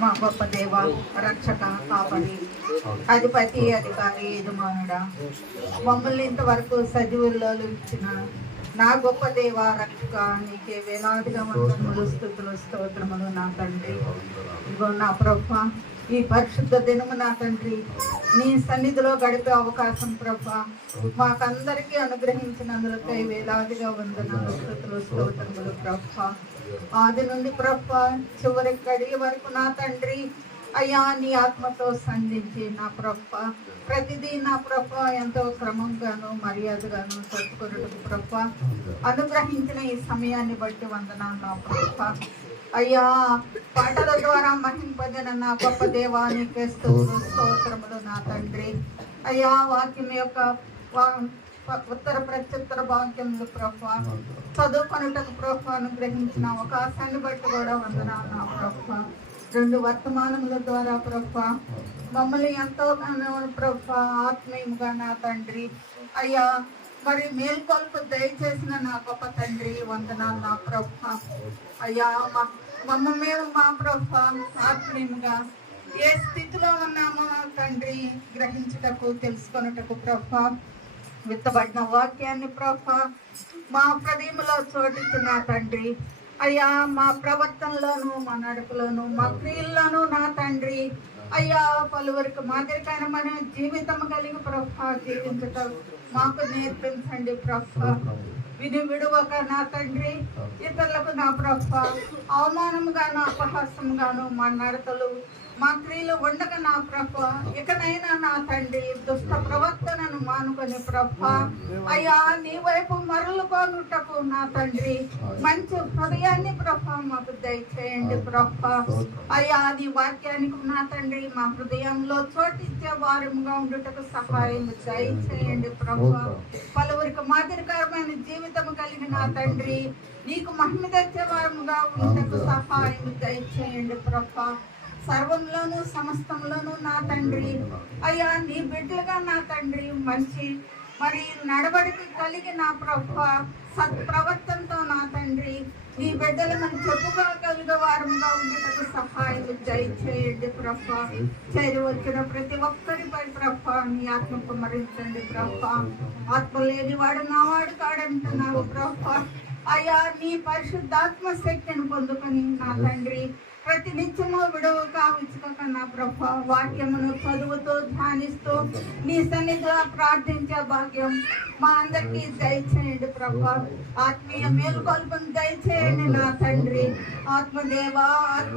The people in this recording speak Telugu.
మా గొప్ప దేవ, రక్షక, కాపరి, అధిపతి, అధికారి, యజమానుడా, మమ్మల్ని ఇంతవరకు సజీవుల్లో ఇచ్చిన నా గొప్ప దేవ, రక్షక, నీకే వేలాదిగా వందనములు, స్తుతులు, స్తోత్రములు నా తండ్రి. ఇదిగో నా ప్రభువా, ఈ పరిశుద్ధ దినము నా తండ్రి నీ సన్నిధిలో గడిపే అవకాశం ప్రభువా మాకందరికీ అనుగ్రహించినందులకై వేలాదిగా వందనాలు, స్తుతులు, స్తోత్రములు ప్రభువా. ఆది నుండి ప్రభువా చివరి కడి వరకు నా తండ్రి అయ్యా నీ ఆత్మతో సంధించి నా ప్రభువా ప్రతిదీ నా ప్రభువా ఎంతో క్రమంగాను మర్యాదగాను జరుపుకున్నట్టు ప్రభువా అనుగ్రహించిన ఈ సమయాన్ని బట్టి వందనాలు నా ప్రభువా. అయ్యా పాటల ద్వారా మహింపదిన నా గొప్ప దేవానికి స్తోత్రములు నా తండ్రి. అయ్యా వాక్యం యొక్క ఉత్తర ప్రత్యుత్తర భాగ్యములు ప్రభువా చదువుకొనుటకు ప్రభువా అనుగ్రహించిన అవకాశాన్ని బట్టి కూడా వందనాలు నా ప్రభువా. 2 వర్తమానముల ద్వారా ప్రభువా మమ్మల్ని ఎంతోగానో ప్రభువా ఆత్మీయంగా నా తండ్రి అయ్యా మరి మేల్కొల్పు దయచేసిన నా గొప్ప తండ్రి వందనాలు నా ప్రభువా. అయ్యా మేము మా ప్రభువా ఆత్మీయంగా ఏ స్థితిలో ఉన్నామో తండ్రి గ్రహించుటకు తెలుసుకొనుటకు ప్రభువా విత్తబడిన వాక్యాన్ని ప్రభువా మా హృదయంలో చోటిచ్చిన తండ్రి అయ్యా మా ప్రవర్తనలోను మా నడుపులోను మా క్రియల్లోనూ నా తండ్రి అయ్యా పలువురికి మాదిరికరమైన జీవితం కలిగి ప్రభువా జీవించటం మాకు నేర్పించండి ప్రభువా. విని విడువక నా తండ్రి ఇతరులకు నా ప్రభువా అవమానముగాను అపహాసంగాను మా నడతలు మా క్రియలు ఉండక నా ప్రభువా ఇకనైనా నా తండ్రి దుష్ట ప్రవర్తనను మానుకొని ప్రభువా అయ్యా నీ వైపు మరలుకోనుటకు నా తండ్రి మంచి హృదయాన్ని ప్రభువా మాకు దయచేయండి ప్రభువా. అయ్యా నీ వాక్యానికి నా తండ్రి మా హృదయంలో చోటిచ్చే వారముగా ఉండుటకు సహాయం దయచేయండి ప్రభువా. పలువురికి మాదిరికరమైన జీవితం కలిగిన నా తండ్రి నీకు మహిమ తెచ్చే వారముగా ఉండుటకు సహాయం దయచేయండి ప్రభువా. సర్వంలోనూ సమస్తంలోనూ నా తండ్రి అయ్యా నీ బిడ్డలుగా నా తండ్రి మంచి మరి నడవడికి కలిగి నా ప్రభువా సత్ప్రవర్తనతో నా తండ్రి నీ బిడ్డలను చెప్పుకోగలిగే వారంగా ఉండేటకు సహాయం దయచేయండి ప్రభువా. చేరి వచ్చిన ప్రతి ఒక్కరిపై ప్రభువా నీ ఆత్మ కుమ్మరించండి ప్రభువా. ఆత్మ లేని వాడు నా వాడు కాడంటున్నావు ప్రభువా. అయ్యా నీ పరిశుద్ధాత్మ శక్తిని పొందుకొని నా తండ్రి ప్రతి నిత్యము విడవక విచ్చుక నా ప్రభా వాక్యమును చదువుతూ ధ్యానిస్తూ నీ సన్నిధిలో ప్రార్థించే భాగ్యం మా అందరికీ దయచేయండి ప్రభా. ఆత్మీయ మేలుకొల్పును దయచేయండి నా తండ్రి. ఆత్మదేవ ఆత్మ